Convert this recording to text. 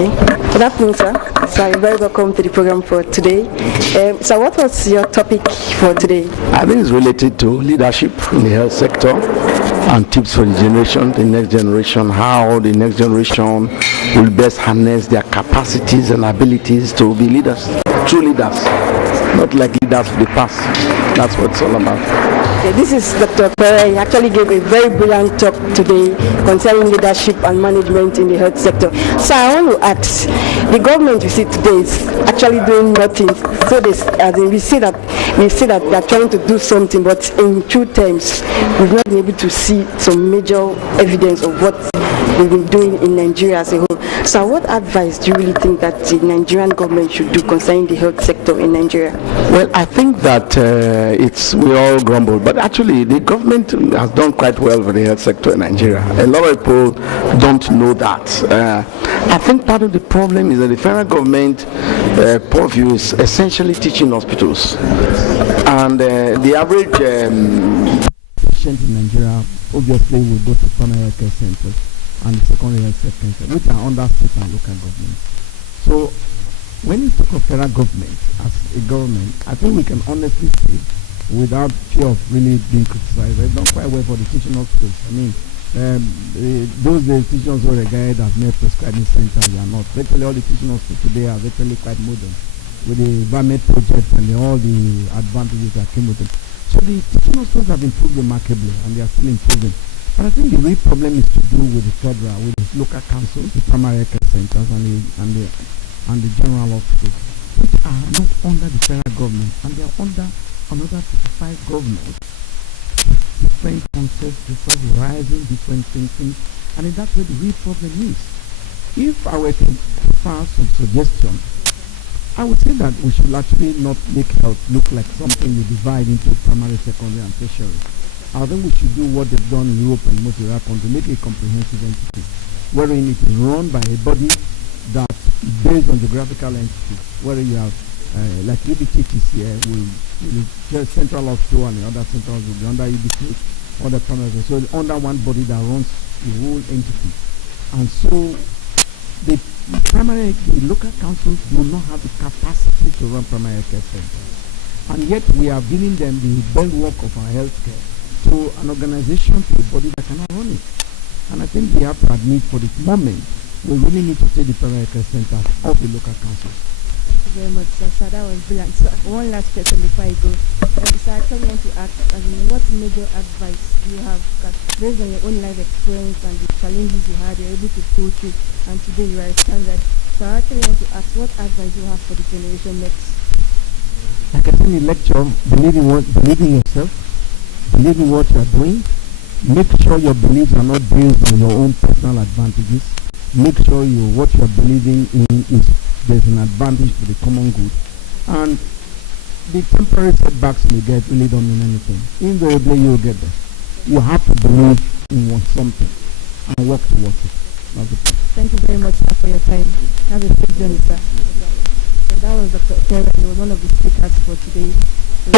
Okay. Good afternoon, sir. So you're very welcome to the program for today. So what was your topic for today? I think it's related to leadership in the health sector and tips for the next generation, how the next generation will best harness their capacities and abilities to be leaders, true leaders, not like leaders of the past. That's what it's all about. Okay, this is Dr. Okpere. He actually gave a very brilliant talk today concerning leadership and management in the health sector. So I want to ask, the government you see today is actually doing nothing. So we see that they're trying to do something, but in true terms, we've not been able to see some major evidence of what we've been doing in Nigeria as a whole. So what advice do you really think that the Nigerian government should do concerning the health sector in Nigeria? Well, I think that we all grumble, but actually the government has done quite well for the health sector in Nigeria. A lot of people don't know that. I think part of the problem is that the federal government purview is essentially teaching hospitals, and the average patient in Nigeria obviously will go to primary care centers and the secondary health centers, which are under state and local government. So when you talk of federal government as a government, I think we can honestly say, without fear of really being criticized, they've done quite well for the teaching hospitals. I mean, those teaching hospitals regarded as mere prescribing centers, they are not. Virtually all the teaching hospitals today are virtually quite modern, with the environment project and all the advantages that came with it. So the teaching hospitals have improved remarkably, and they are still improving. But I think the real problem is to do with the federal, with the local councils, the primary care centers, and the general hospitals, which are not under the federal government, and they are under another 55 governments, different concepts, different horizons, different thinking, and that's where the real problem is. If I were to offer some suggestion, I would say that we should actually not make health look like something you divide into primary, secondary, and tertiary. I think we should do what they've done in Europe and most of our countries, make a comprehensive entity, wherein it is run by a body that based on geographical entity, where you have like UBTH is here, will just central hospital and the other central will be under UBTH, other primary, so under one body that runs the whole entity. And so the local councils do not have the capacity to run primary care centers, and yet we are giving them the bedrock of our healthcare to an organization, to a body that cannot run it. And I think we have to admit, for the moment, we really need to take the primary care centers off the local councils. Thank you very much, sir. So that was brilliant. So one last question before I go. So I actually want to ask, what major advice do you have, based on your own life experience and the challenges you had, you're able to pull through, and today you are a standard. So I actually want to ask, what advice do you have for the generation next? Like I said in the lecture, believe in yourself, believe in what you are doing. Make sure your beliefs are not based on your own personal advantages. Make sure what you are believing in is there's an advantage for the common good. And the temporary setbacks you get really don't mean anything. Invariably you will get there. You have to believe in something and work towards it. Thank you very much, sir, for your time. Have a safe journey, sir. So that was Dr. Okpere. He was one of the speakers for today.